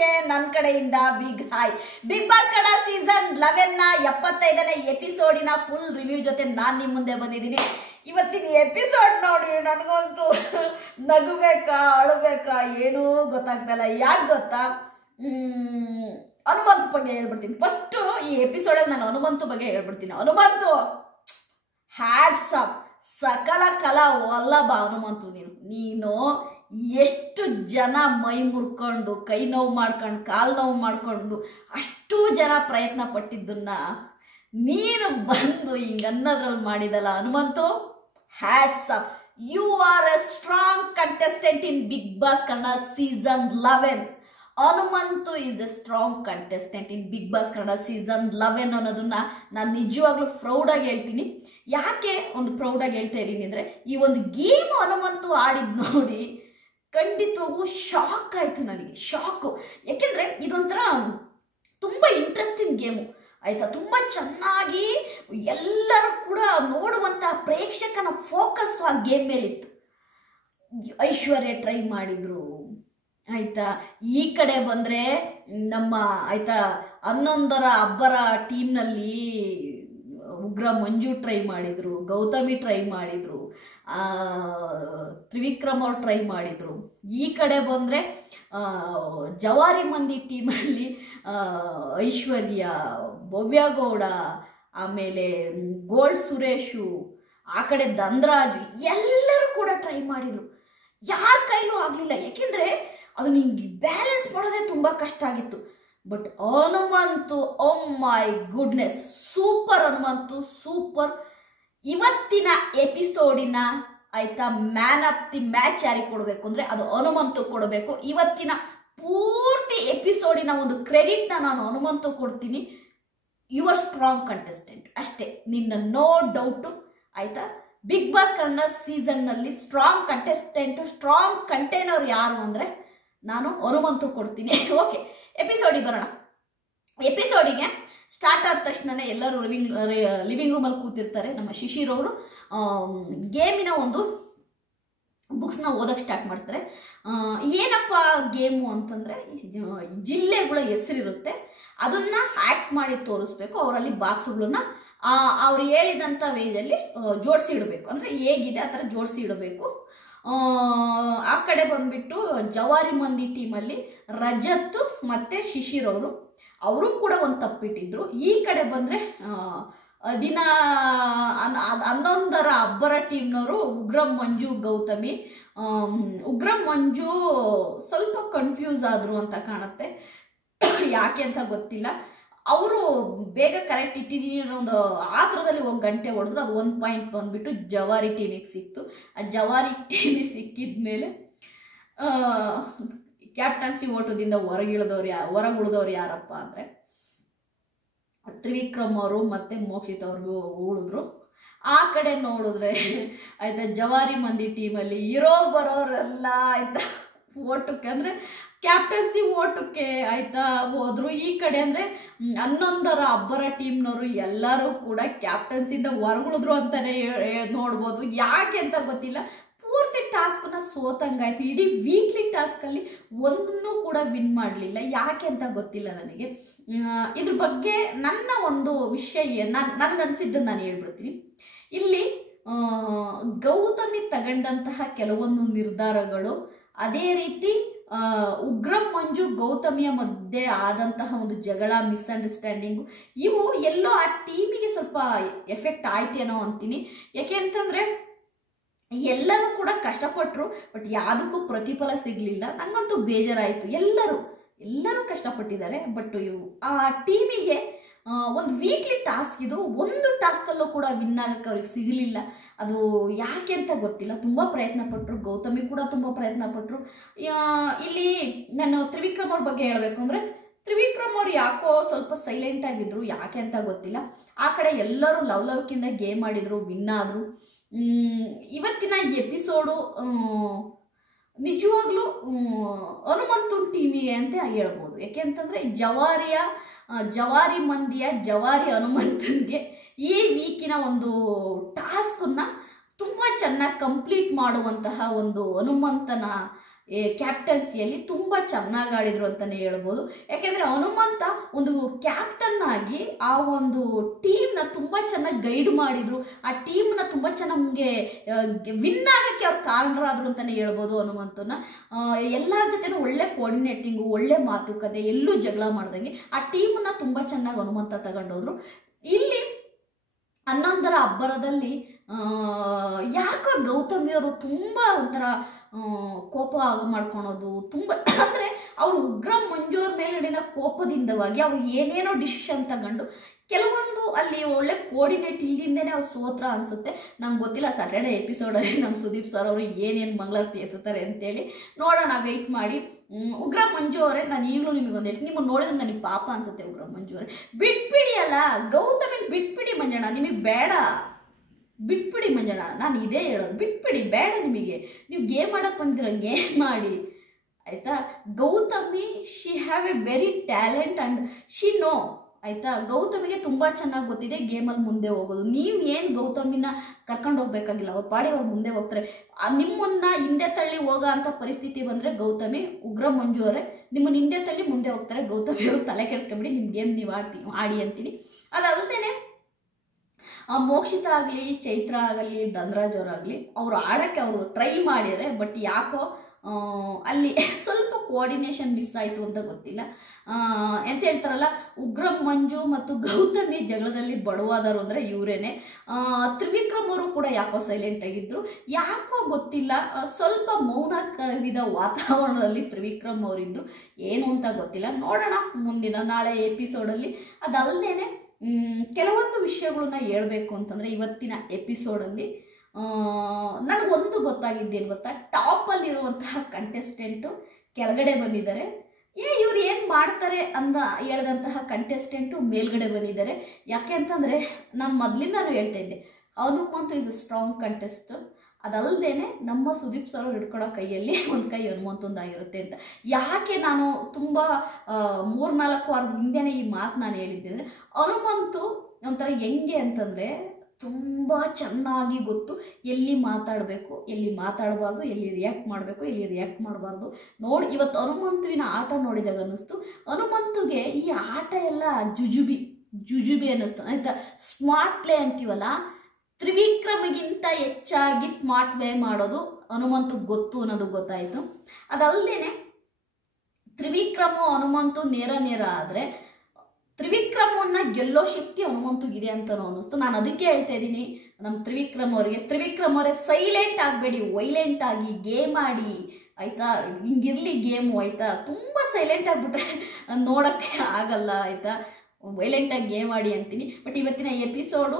ಫ್ಯಾನ್ಸಿಗೆ ನನ್ನ ಕಡೆಯಿಂದ big hi. Bigg Boss Kannada season 11 ನ 75ನೇ ಎಪಿಸೋಡಿನ ಫುಲ್ ರಿವ್ಯೂ ಜೊತೆ ನಾನು ನಿಮ್ಮ ಮುಂದೆ ಬಂದಿದ್ದೀನಿ. ಇವತ್ತಿನ ಎಪಿಸೋಡ್ ನೋಡಿ ನನಗಂತೂ ನಗಬೇಕಾ ಅಳಬೇಕಾ ಏನೂ ಗೊತ್ತಾಗ್ತಾ ಇಲ್ಲ. ಯಾಕೆ ಗೊತ್ತಾ, ಹನುಮಂತ್ ಬಗ್ಗೆ ಹೇಳ್ಬಿಡ್ತೀನಿ. ಫಸ್ಟು ಈ ಎಪಿಸೋಡಲ್ಲಿ ನಾನು ಹನುಮಂತು ಬಗ್ಗೆ ಹೇಳ್ಬಿಡ್ತೀನಿ. ಹನುಮಂತು ಹ್ಯಾಟ್ಸ್ ಆಫ್, ಸಕಲ ಕಲಾ ವಲ್ಲಭ ಹನುಮಂತು. ನೀನು ಎಷ್ಟು ಜನ ಮೈ ಮುರ್ಕೊಂಡು ಕೈ ನೋವು ಮಾಡ್ಕೊಂಡು ಕಾಲು ನೋವು ಮಾಡ್ಕೊಂಡು ಅಷ್ಟು ಜನ ಪ್ರಯತ್ನ ಪಟ್ಟಿದ್ದನ್ನ ನೀನು ಬಂದು ಹಿಂಗೆ ಅನ್ನೋದ್ರಲ್ಲಿ ಮಾಡಿದಲ್ಲ Hanumanthu, hats off. You are a strong contestant in Bigg Boss Kannada season 11. Hanumanthu is a strong contestant in Bigg Boss Kannada season 11 ಅನ್ನೋದನ್ನ ನಾನು ನಿಜವಾಗ್ಲೂ ಪ್ರೌಡಾಗಿ ಹೇಳ್ತೀನಿ. ಯಾಕೆ ಒಂದು ಪ್ರೌಡಾಗಿ ಹೇಳ್ತಾ ಇದ್ದೀನಿ ಅಂದರೆ, ಈ ಒಂದು ಗೇಮ್ ಹನುಮಂತು ಆಡಿದ್ ನೋಡಿ ಖಂಡಿತವಾಗೂ ಶಾಕ್ ಆಯಿತು ನನಗೆ, ಶಾಕು. ಯಾಕೆಂದರೆ ಇದೊಂಥರ ತುಂಬ ಇಂಟ್ರೆಸ್ಟಿಂಗ್ ಗೇಮು ಆಯಿತಾ. ತುಂಬ ಚೆನ್ನಾಗಿ ಎಲ್ಲರೂ ಕೂಡ ನೋಡುವಂಥ ಪ್ರೇಕ್ಷಕನ ಫೋಕಸ್ ಆ ಗೇಮ್ ಮೇಲಿತ್ತು. ಐಶ್ವರ್ಯ ಟ್ರೈ ಮಾಡಿದರು ಆಯಿತಾ. ಈ ಕಡೆ ಬಂದರೆ ನಮ್ಮ ಆಯಿತಾ 11ರ ಅಬ್ಬರ ಟೀಮ್ನಲ್ಲಿ ಉಗ್ರ ಮಂಜು ಟ್ರೈ ಮಾಡಿದರು, ಗೌತಮಿ ಟ್ರೈ ಮಾಡಿದರು, ತ್ರಿವಿಕ್ರಮ್ ಅವ್ರು ಟ್ರೈ ಮಾಡಿದರು. ಈ ಕಡೆ ಬಂದರೆ ಜವಾರಿ ಮಂದಿ ಟೀಮಲ್ಲಿ ಐಶ್ವರ್ಯ, ಭವ್ಯಗೌಡ, ಆಮೇಲೆ ಗೋಲ್ಡ್ ಸುರೇಶು, ಆ ಕಡೆ ಧನ್ರಾಜು ಎಲ್ಲರೂ ಕೂಡ ಟ್ರೈ ಮಾಡಿದರು. ಯಾರ ಕೈಲೂ ಆಗಲಿಲ್ಲ. ಯಾಕೆಂದರೆ ಅದು ನಿಂಗೆ ಬ್ಯಾಲೆನ್ಸ್ ಮಾಡೋದೇ ತುಂಬ ಕಷ್ಟ ಆಗಿತ್ತು. But Hanumanthu, oh my goodness, super Hanumanthu, super. ಇವತ್ತಿನ ಎಪಿಸೋಡಿನ ಆಯಿತಾ ಮ್ಯಾನ್ ಆಫ್ ದಿ ಮ್ಯಾಚ್ ಯಾರಿಗೆ ಕೊಡಬೇಕು ಅಂದರೆ ಅದು ಹನುಮಂತು ಕೊಡಬೇಕು. ಇವತ್ತಿನ ಪೂರ್ತಿ ಎಪಿಸೋಡಿನ ಒಂದು ಕ್ರೆಡಿಟ್ನ ನಾನು ಹನುಮಂತು ಕೊಡ್ತೀನಿ. ಯು ಆರ್ ಸ್ಟ್ರಾಂಗ್ ಕಂಟೆಸ್ಟೆಂಟ್ ಅಷ್ಟೇ, ನಿನ್ನ ನೋ ಡೌಟು ಆಯಿತಾ. ಬಿಗ್ ಬಾಸ್ ಕನ್ನಡ ಸೀಸನ್ನಲ್ಲಿ ಸ್ಟ್ರಾಂಗ್ ಕಂಟೆಸ್ಟೆಂಟು, ಸ್ಟ್ರಾಂಗ್ ಕಂಟೈನರ್ ಯಾರು ಅಂದರೆ ನಾನು ಹನುಮಂತು ಕೊಡ್ತೀನಿ. ಓಕೆ, ಎಪಿಸೋಡಿಗೆ ಬರೋಣ. ಎಪಿಸೋಡಿಗೆ ಸ್ಟಾರ್ಟ್ ಆದ ತಕ್ಷಣವೇ ಎಲ್ಲರೂ ಲಿವಿಂಗ್ ರೂಮಲ್ಲಿ ಕೂತಿರ್ತಾರೆ. ನಮ್ಮ ಶಿಶಿರವರು ಗೇಮಿನ ಒಂದು ಬುಕ್ಸ್ನ ಓದೋಕ್ಕೆ ಸ್ಟಾರ್ಟ್ ಮಾಡ್ತಾರೆ. ಏನಪ್ಪ ಗೇಮು ಅಂತಂದರೆ, ಜಿಲ್ಲೆಗಳ ಹೆಸರಿರುತ್ತೆ, ಅದನ್ನು ಆ್ಯಕ್ಟ್ ಮಾಡಿ ತೋರಿಸ್ಬೇಕು. ಅವರಲ್ಲಿ ಬಾಕ್ಸ್ಗಳನ್ನ ಅವ್ರು ಹೇಳಿದಂಥ ವೇಜಲ್ಲಿ ಜೋಡಿಸಿ ಇಡಬೇಕು. ಅಂದರೆ ಹೇಗಿದೆ ಆ ಥರ ಜೋಡಿಸಿ ಇಡಬೇಕು. ಆ ಕಡೆ ಬಂದ್ಬಿಟ್ಟು ಜವಾರಿ ಮಂದಿ ಟೀಮಲ್ಲಿ ರಜತ್ ಮತ್ತು ಶಿಶಿರ್ ಅವರು ಕೂಡ ಒಂದು ತಪ್ಪಿಟ್ಟಿದ್ರು. ಈ ಕಡೆ ಬಂದರೆ 11ರ ಅಬ್ಬರ ಟೀಮ್ನವರು ಉಗ್ರಂ ಮಂಜು, ಗೌತಮಿ. ಉಗ್ರಂ ಮಂಜು ಸ್ವಲ್ಪ ಕನ್ಫ್ಯೂಸ್ ಆದರು ಅಂತ ಕಾಣುತ್ತೆ, ಯಾಕೆ ಅಂತ ಗೊತ್ತಿಲ್ಲ. ಅವರು ಬೇಗ ಕರೆಕ್ಟ್ ಇಟ್ಟಿದ್ದೀನಿ ಅನ್ನೋ ಒಂದು ಆತರದಲ್ಲಿ ಹೋಗಿ ಗಂಟೆ ಹೊಡೆದ್ರು. ಅದು 1 ಪಾಯಿಂಟ್ ಬಂದುಬಿಟ್ಟು ಜವಾರಿ ಟೀಮಿಗೆ ಸಿಕ್ತು. ಆ ಜವಾರಿ ಟೀಮಿಗೆ ಸಿಕ್ಕಿದ ಮೇಲೆ ಕ್ಯಾಪ್ಟನ್ಸಿ ಓಟದಿಂದ ಹೊರಗುಳಿದವ್ರು ಯಾರಪ್ಪ ಅಂದರೆ ತ್ರಿವಿಕ್ರಮ್ ಅವರು ಮತ್ತು ಮೋಕ್ಷಿತ್ ಅವ್ರಿಗೂ ಉಳಿದ್ರು. ಆ ಕಡೆ ನೋಡಿದ್ರೆ ಆಯಿತಾ ಜವಾರಿ ಮಂದಿ ಟೀಮಲ್ಲಿ ಇರೋ ಬರೋರೆಲ್ಲ ಆಯಿತಾ ಓಟಕ್ಕೆ ಅಂದರೆ ಕ್ಯಾಪ್ಟನ್ಸಿ ಓಟಕ್ಕೆ ಆಯಿತಾ ಹೋದ್ರು. ಈ ಕಡೆ ಅಂದರೆ 11ರ ಅಬ್ಬರ ಟೀಮ್ನವರು ಎಲ್ಲರೂ ಕೂಡ ಕ್ಯಾಪ್ಟನ್ಸಿಯಿಂದ ಹೊರಗುಳಿದ್ರು ಅಂತಲೇ ನೋಡ್ಬೋದು. ಯಾಕೆ ಅಂತ ಗೊತ್ತಿಲ್ಲ, ಪೂರ್ತಿ ಟಾಸ್ಕನ್ನ ಸೋತಂಗಾಯ್ತು. ಇಡೀ ವೀಕ್ಲಿ ಟಾಸ್ಕಲ್ಲಿ ಒಂದನ್ನು ಕೂಡ ವಿನ್ ಮಾಡಲಿಲ್ಲ. ಯಾಕೆ ಅಂತ ಗೊತ್ತಿಲ್ಲ ನನಗೆ. ಇದ್ರ ಬಗ್ಗೆ ನನ್ನ ಒಂದು ವಿಷಯ ನನಗನ್ಸಿದ್ದನ್ನು ನಾನು ಹೇಳ್ಬಿಡ್ತೀನಿ. ಇಲ್ಲಿ ಗೌತಮಿ ತಗೊಂಡಂತಹ ಕೆಲವೊಂದು ನಿರ್ಧಾರಗಳು, ಅದೇ ರೀತಿ ಉಗ್ರಂ ಮಂಜು ಗೌತಮಿಯ ಮಧ್ಯೆ ಆದಂತಹ ಒಂದು ಜಗಳ, ಮಿಸ್ಅಂಡರ್ಸ್ಟ್ಯಾಂಡಿಂಗು, ಇವು ಎಲ್ಲೋ ಆ ಟೀಮಿಗೆ ಸ್ವಲ್ಪ ಎಫೆಕ್ಟ್ ಆಯ್ತೇನೋ ಅಂತೀನಿ. ಯಾಕೆ ಅಂತಂದರೆ ಎಲ್ಲರೂ ಕೂಡ ಕಷ್ಟಪಟ್ಟರು, ಬಟ್ ಯಾವುದಕ್ಕೂ ಪ್ರತಿಫಲ ಸಿಗಲಿಲ್ಲ. ನನಗಂತೂ ಬೇಜಾರಾಯಿತು. ಎಲ್ಲರೂ ಕಷ್ಟಪಟ್ಟಿದ್ದಾರೆ, ಬಟ್ ಆ ಟೀಮಿಗೆ ಒಂದು ವೀಕ್ಲಿ ಟಾಸ್ಕ್ ಇದು, ಒಂದು ಟಾಸ್ಕಲ್ಲೂ ಕೂಡ ವಿನ್ ಆಗಕ್ಕೆ ಅವ್ರಿಗೆ ಸಿಗಲಿಲ್ಲ. ಅದು ಯಾಕೆ ಅಂತ ಗೊತ್ತಿಲ್ಲ. ತುಂಬ ಪ್ರಯತ್ನ ಪಟ್ಟರು, ಗೌತಮಿ ಕೂಡ ತುಂಬ ಪ್ರಯತ್ನ ಪಟ್ಟರು. ಇಲ್ಲಿ ನಾನು ತ್ರಿವಿಕ್ರಮ್ ಅವ್ರ ಬಗ್ಗೆ ಹೇಳಬೇಕು ಅಂದರೆ, ತ್ರಿವಿಕ್ರಮ್ ಅವ್ರು ಯಾಕೋ ಸ್ವಲ್ಪ ಸೈಲೆಂಟ್ ಆಗಿದ್ರು, ಯಾಕೆ ಅಂತ ಗೊತ್ತಿಲ್ಲ. ಆ ಕಡೆ ಎಲ್ಲರೂ ಲವ್ಕಿಂದ ಗೇಮ್ ಆಡಿದರು, ವಿನ್ ಆದರು. ಇವತ್ತಿನ ಎಪಿಸೋಡು ನಿಜವಾಗ್ಲೂ ಹನುಮಂತು ಟೀಮಿಗೆ ಅಂತ ಹೇಳ್ಬೋದು. ಯಾಕೆ ಅಂತಂದರೆ ಜವಾರಿ ಮಂದಿಯ ಜವಾರಿ ಹನುಮಂತನಿಗೆ ಈ ವೀಕಿನ ಒಂದು ಟಾಸ್ಕನ್ನು ತುಂಬ ಚೆನ್ನಾಗಿ ಕಂಪ್ಲೀಟ್ ಮಾಡುವಂತಹ ಒಂದು ಹನುಮಂತನ ಕ್ಯಾಪ್ಟನ್ಸಿಯಲ್ಲಿ ತುಂಬ ಚೆನ್ನಾಗಿ ಆಡಿದ್ರು ಅಂತಲೇ ಹೇಳ್ಬೋದು. ಯಾಕೆಂದರೆ ಹನುಮಂತ ಒಂದು ಕ್ಯಾಪ್ಟನ್ ಆಗಿ ಆ ಒಂದು ಟೀಮ್ನ ತುಂಬ ಚೆನ್ನಾಗಿ ಗೈಡ್ ಮಾಡಿದ್ರು, ಆ ಟೀಮ್ನ ತುಂಬ ಚೆನ್ನಾಗಿ ವಿನ್ ಆಗಕ್ಕೆ ಅವ್ರು ಕಾರಣರಾದ್ರು ಅಂತಲೇ ಹೇಳ್ಬೋದು ಹನುಮಂತನ. ಎಲ್ಲರ ಜೊತೆನೂ ಒಳ್ಳೆ ಕೋಆರ್ಡಿನೇಟಿಂಗು, ಒಳ್ಳೆ ಮಾತುಕತೆ, ಎಲ್ಲೂ ಜಗಳ ಮಾಡ್ದಂಗೆ ಆ ಟೀಮನ್ನ ತುಂಬ ಚೆನ್ನಾಗಿ ಹನುಮಂತ ತಗೊಂಡೋದ್ರು. ಇಲ್ಲಿ 11ರ ಅಬ್ಬರದಲ್ಲಿ ಯಾಕೋ ಗೌತಮಿಯವರು ತುಂಬ ಒಂಥರ ಕೋಪ ಮಾಡ್ಕೊಳೋದು, ತುಂಬ ಅಂದರೆ ಅವರು ಉಗ್ರ ಮಂಜುವ್ರ ಮೇಲ್ಗಡೆನ ಕೋಪದಿಂದವಾಗಿ ಅವ್ರು ಏನೇನೋ ಡಿಸಿಷನ್ ತಗೊಂಡು ಕೆಲವೊಂದು ಅಲ್ಲಿ ಒಳ್ಳೆ ಕೋಆರ್ಡಿನೇಟ್ ಇಲ್ದಿಂದೇನೆ ಅವ್ರು ಸೋತ್ರ ಅನಿಸುತ್ತೆ. ನಂಗೆ ಗೊತ್ತಿಲ್ಲ ಸ್ಯಾಟರ್ಡೆ ಎಪಿಸೋಡಲ್ಲಿ ನಮ್ಮ ಸುದೀಪ್ ಸರ್ ಅವರು ಏನೇನು ಮಂಗಳಾರತಿ ಎತ್ತುತ್ತಾರೆ ಅಂತೇಳಿ ನೋಡೋಣ, ವೆಯ್ಟ್ ಮಾಡಿ. ಉಗ್ರ ಮಂಜು ಅವರೇ, ನಾನು ಈಗಲೂ ನಿಮಗೊಂದು ಹೇಳ್ತೀನಿ, ನಿಮಗೆ ನೋಡಿದ್ರೆ ನನಗೆ ಪಾಪ ಅನ್ಸುತ್ತೆ. ಉಗ್ರ ಮಂಜು ಅವರೇ ಬಿಟ್ಬಿಡಿ ಅಲ್ಲ, ಗೌತಮಿನ ಬಿಟ್ಬಿಡಿ ಮಂಜಣ್ಣ, ನಿಮಗೆ ಬೇಡ, ಬಿಟ್ಬಿಡಿ ಮಂಜಣ್ಣ, ನಾನು ಇದೇ ಹೇಳೋದು, ಬಿಟ್ಬಿಡಿ, ಬೇಡ ನಿಮಗೆ. ನೀವು ಗೇಮ್ ಆಡೋಕ್ಕೆ ಬಂದಿರೋ ಗೇಮ್ ಮಾಡಿ ಆಯಿತಾ. Gautami she have a very talent and she know ಆಯಿತಾ. ಗೌತಮಿಗೆ ತುಂಬ ಚೆನ್ನಾಗಿ ಗೊತ್ತಿದೆ ಗೇಮಲ್ಲಿ ಮುಂದೆ ಹೋಗೋದು. ನೀವು ಏನು ಗೌತಮಿನ ಕರ್ಕೊಂಡು ಹೋಗ್ಬೇಕಾಗಿಲ್ಲ, ಅವ್ರ ಪಾಡಿ ಅವ್ರು ಮುಂದೆ ಹೋಗ್ತಾರೆ. ನಿಮ್ಮನ್ನ ಹಿಂದೆ ತಳ್ಳಿ ಹೋಗೋ ಅಂಥ ಪರಿಸ್ಥಿತಿ ಬಂದರೆ ಗೌತಮಿ, ಉಗ್ರ ಮಂಜು ಅವರೇ ನಿಮ್ಮನ್ನ ಹಿಂದೆ ತಳ್ಳಿ ಮುಂದೆ ಹೋಗ್ತಾರೆ. ಗೌತಮಿ ಅವರು ತಲೆ ಕೆಡಿಸ್ಕೊಂಬಿಡಿ, ನಿಮ್ಮ ಗೇಮ್ ನೀವು ಆಡಿ ಅಂತೀನಿ. ಅದಲ್ಲದೆ ಮೋಕ್ಷಿತ ಆಗಲಿ, ಚೈತ್ರ ಆಗಲಿ, ಧನರಾಜ್ ಅವರಾಗಲಿ ಅವರು ಆಡೋಕ್ಕೆ ಅವರು ಟ್ರೈ ಮಾಡಿದರೆ, ಬಟ್ ಯಾಕೋ ಅಲ್ಲಿ ಸ್ವಲ್ಪ ಕೋಆರ್ಡಿನೇಷನ್ ಮಿಸ್ ಆಯಿತು ಅಂತ ಗೊತ್ತಿಲ್ಲ. ಎಂತ ಹೇಳ್ತಾರಲ್ಲ, ಉಗ್ರ ಮಂಜು ಮತ್ತು ಗೌತಮಿ ಜಗಳದಲ್ಲಿ ಬಡವಾದರು ಅಂದರೆ ಇವರೇನೆ. ತ್ರಿವಿಕ್ರಮ್ ಅವರು ಕೂಡ ಯಾಕೋ ಸೈಲೆಂಟ್ ಆಗಿದ್ರು, ಯಾಕೋ ಗೊತ್ತಿಲ್ಲ, ಸ್ವಲ್ಪ ಮೌನ ಕವಿದ ವಾತಾವರಣದಲ್ಲಿ ತ್ರಿವಿಕ್ರಮ್ ಅವರಿದ್ರು, ಏನು ಅಂತ ಗೊತ್ತಿಲ್ಲ. ನೋಡೋಣ ಮುಂದಿನ ನಾಳೆ ಎಪಿಸೋಡಲ್ಲಿ. ಅದಲ್ಲದೆ ಕೆಲವೊಂದು ವಿಷಯಗಳನ್ನ ಹೇಳ್ಬೇಕು ಅಂತಂದರೆ, ಇವತ್ತಿನ ಎಪಿಸೋಡಲ್ಲಿ ನನಗೊಂದು ಗೊತ್ತಾಗಿದ್ದೇನು ಗೊತ್ತಾ, ಟಾಪಲ್ಲಿರುವಂತಹ ಕಂಟೆಸ್ಟೆಂಟು ಕೆಳಗಡೆ ಬಂದಿದ್ದಾರೆ. ಇವ್ರು ಏನು ಮಾಡ್ತಾರೆ ಅಂತ ಹೇಳಿದಂತಹ ಕಂಟೆಸ್ಟೆಂಟು ಮೇಲ್ಗಡೆ ಬಂದಿದ್ದಾರೆ. ಯಾಕೆ ಅಂತಂದರೆ, ನಾನು ಮೊದಲಿಂದನೂ ಹೇಳ್ತಾ ಇದ್ದೆ, Hanumanth is a strong contest. ಅದಲ್ಲದೆ ನಮ್ಮ ಸುದೀಪ್ ಸರ್ ಅವ್ರು ಹಿಡ್ಕೊಳ್ಳೋ ಕೈಯಲ್ಲಿ ಒಂದು ಕೈ ಹನುಮಂತಂದಾಗಿರುತ್ತೆ ಅಂತ. ಯಾಕೆ ನಾನು ತುಂಬ 3-4 ವಾರದ ಹಿಂದೆನೇ ಈ ಮಾತು ನಾನು ಹೇಳಿದ್ದೆ ಅಂದರೆ, ಹನುಮಂತು ಒಂಥರ ಹೆಂಗೆ ಅಂತಂದರೆ ತುಂಬ ಚೆನ್ನಾಗಿ ಗೊತ್ತು ಎಲ್ಲಿ ಮಾತಾಡಬೇಕು, ಎಲ್ಲಿ ಮಾತಾಡಬಾರ್ದು, ಎಲ್ಲಿ ರಿಯಾಕ್ಟ್ ಮಾಡಬೇಕು, ಎಲ್ಲಿ ರಿಯಾಕ್ಟ್ ಮಾಡಬಾರ್ದು. ನೋಡಿ, ಇವತ್ತು ಹನುಮಂತುವಿನ ಆಟ ನೋಡಿದಾಗ ಅನ್ನಿಸ್ತು, ಹನುಮಂತುಗೆ ಈ ಆಟ ಎಲ್ಲ ಜುಜುಬಿ ಅನ್ನಿಸ್ತು ಆಯಿತಾ. ಸ್ಮಾರ್ಟ್ ಪ್ಲೇ ಅಂತೀವಲ್ಲ, ತ್ರಿವಿಕ್ರಮಿಗಿಂತ ಹೆಚ್ಚಾಗಿ ಸ್ಮಾರ್ಟ್ ಪ್ಲೇ ಮಾಡೋದು ಹನುಮಂತು ಗೊತ್ತು ಅನ್ನೋದು ಗೊತ್ತಾಯಿತು. ಅದಲ್ಲದೆ ತ್ರಿವಿಕ್ರಮ ಹನುಮಂತು ನೇರ ಆದರೆ ತ್ರಿವಿಕ್ರಮವನ್ನ ಗೆಲ್ಲೋ ಶಕ್ತಿ ಹನುಮಂತುಗಿದೆ ಅಂತ ಅನ್ನಿಸ್ತು. ನಾನು ಅದಕ್ಕೆ ಹೇಳ್ತಾ ಇದ್ದೀನಿ ನಮ್ಮ ತ್ರಿವಿಕ್ರಮ್ ಅವರೇ, ಸೈಲೆಂಟ್ ಆಗಬೇಡಿ, ವೈಲೆಂಟ್ ಆಗಿ ಗೇಮ್ ಆಡಿ ಆಯಿತಾ. ಹಿಂಗಿರಲಿ ಗೇಮು ಆಯಿತಾ. ತುಂಬ ಸೈಲೆಂಟ್ ಆಗಿಬಿಟ್ರೆ ನೋಡೋಕ್ಕೆ ಆಗಲ್ಲ ಆಯಿತಾ. ವೈಲೆಂಟಾಗಿ ಗೇಮ್ ಆಡಿ ಅಂತೀನಿ. ಬಟ್ ಇವತ್ತಿನ ಎಪಿಸೋಡು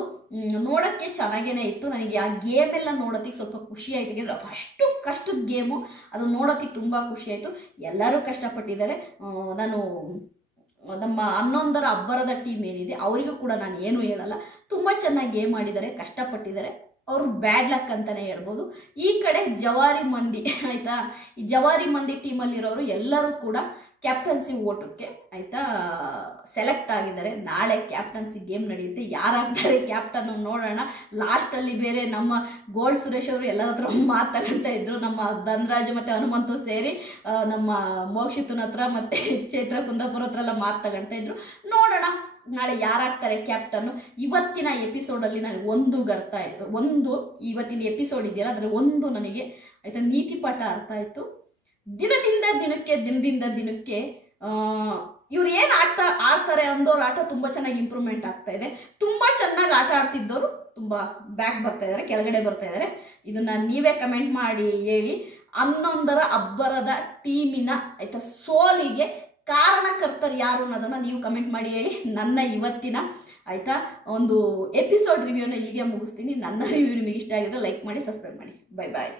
ನೋಡೋಕ್ಕೆ ಚೆನ್ನಾಗೇ ಇತ್ತು. ನನಗೆ ಆ ಗೇಮೆಲ್ಲ ನೋಡೋದಕ್ಕೆ ಸ್ವಲ್ಪ ಖುಷಿ ಆಯಿತು. ಯಾಕೆಂದರೆ ಅದು ಅಷ್ಟು ಕಷ್ಟದ ಗೇಮು, ಅದು ನೋಡೋದಕ್ಕೆ ತುಂಬ ಖುಷಿ ಆಯಿತು. ಎಲ್ಲರೂ ಕಷ್ಟಪಟ್ಟಿದ್ದಾರೆ. ನಾನು ನಮ್ಮ 11ರ ಅಬ್ಬರದ ಟೀಮ್ ಏನಿದೆ ಅವರಿಗೂ ಕೂಡ ನಾನು ಏನೂ ಹೇಳಲ್ಲ, ತುಂಬ ಚೆನ್ನಾಗಿ ಗೇಮ್ ಆಡಿದ್ದಾರೆ, ಕಷ್ಟಪಟ್ಟಿದ್ದಾರೆ. ಅವರು ಬ್ಯಾಡ್ ಲಕ್ ಅಂತಲೇ ಹೇಳ್ಬೋದು. ಈ ಕಡೆ ಜವಾರಿ ಮಂದಿ ಆಯಿತಾ, ಈ ಜವಾರಿ ಮಂದಿ ಟೀಮಲ್ಲಿರೋರು ಎಲ್ಲರೂ ಕೂಡ ಕ್ಯಾಪ್ಟನ್ಸಿ ಓಟಕ್ಕೆ ಆಯಿತಾ ಸೆಲೆಕ್ಟ್ ಆಗಿದ್ದಾರೆ. ನಾಳೆ ಕ್ಯಾಪ್ಟನ್ಸಿ ಗೇಮ್ ನಡೆಯುತ್ತೆ, ಯಾರಾಗ್ತಾರೆ ಕ್ಯಾಪ್ಟನ್ ನೋಡೋಣ. ಲಾಸ್ಟಲ್ಲಿ ಬೇರೆ ನಮ್ಮ ಗೋಲ್ಡ್ ಸುರೇಶ್ ಅವರು ಎಲ್ಲರ ಹತ್ರ ಮಾತು ತಗೊಳ್ತಾ ಇದ್ರು, ನಮ್ಮ ಧನರಾಜ್ ಮತ್ತು ಹನುಮಂತು ಸೇರಿ ನಮ್ಮ ಮೋಕ್ಷಿತನ ಹತ್ರ ಮತ್ತು ಚೈತ್ರ ಕುಂದಾಪುರ ಹತ್ರ ಎಲ್ಲ ಮಾತು ತಗೊಳ್ತಾ ಇದ್ರು. ನೋಡೋಣ ನಾಳೆ ಯಾರಾಗ್ತಾರೆ ಕ್ಯಾಪ್ಟನ್ನು. ಇವತ್ತಿನ ಎಪಿಸೋಡಲ್ಲಿ ನನಗೆ ಇವತ್ತಿನ ಎಪಿಸೋಡ್ ಇದೆಯಲ್ಲ ಅದರಲ್ಲಿ ಒಂದು ನನಗೆ ಆಯಿತಾ ನೀತಿ ಪಾಠ ಅರ್ಥ ಆಯಿತು. ದಿನದಿಂದ ದಿನಕ್ಕೆ ಇವ್ರು ಏನು ಆಡ್ತಾರೆ ಅಂದವ್ರ ಆಟ ತುಂಬ ಚೆನ್ನಾಗಿ ಇಂಪ್ರೂವ್ಮೆಂಟ್ ಆಗ್ತಾ ಇದೆ. ತುಂಬ ಚೆನ್ನಾಗಿ ಆಟ ಆಡ್ತಿದ್ದವರು ತುಂಬ ಬ್ಯಾಕ್ ಬರ್ತಾ ಇದ್ದಾರೆ, ಕೆಳಗಡೆ ಬರ್ತಾ ಇದ್ದಾರೆ. ಇದನ್ನು ನೀವೇ ಕಮೆಂಟ್ ಮಾಡಿ ಹೇಳಿ. 11ರ ಅಬ್ಬರದ ಟೀಮಿನ ಆಯಿತಾ ಸೋಲಿಗೆ ಕಾರಣಕರ್ತರು ಯಾರು ಅನ್ನೋದನ್ನು ನೀವು ಕಮೆಂಟ್ ಮಾಡಿ ಹೇಳಿ. ನನ್ನ ಇವತ್ತಿನ ಆಯಿತಾ ಒಂದು ಎಪಿಸೋಡ್ ರಿವ್ಯೂನ ಇಲ್ಲಿಗೆ ಮುಗಿಸ್ತೀನಿ. ನನ್ನ ರಿವ್ಯೂ ನಿಮಗೆ ಇಷ್ಟ ಆಗಿದ್ರೆ ಲೈಕ್ ಮಾಡಿ, ಸಬ್ಸ್ಕ್ರೈಬ್ ಮಾಡಿ. ಬಾಯ್ ಬಾಯ್.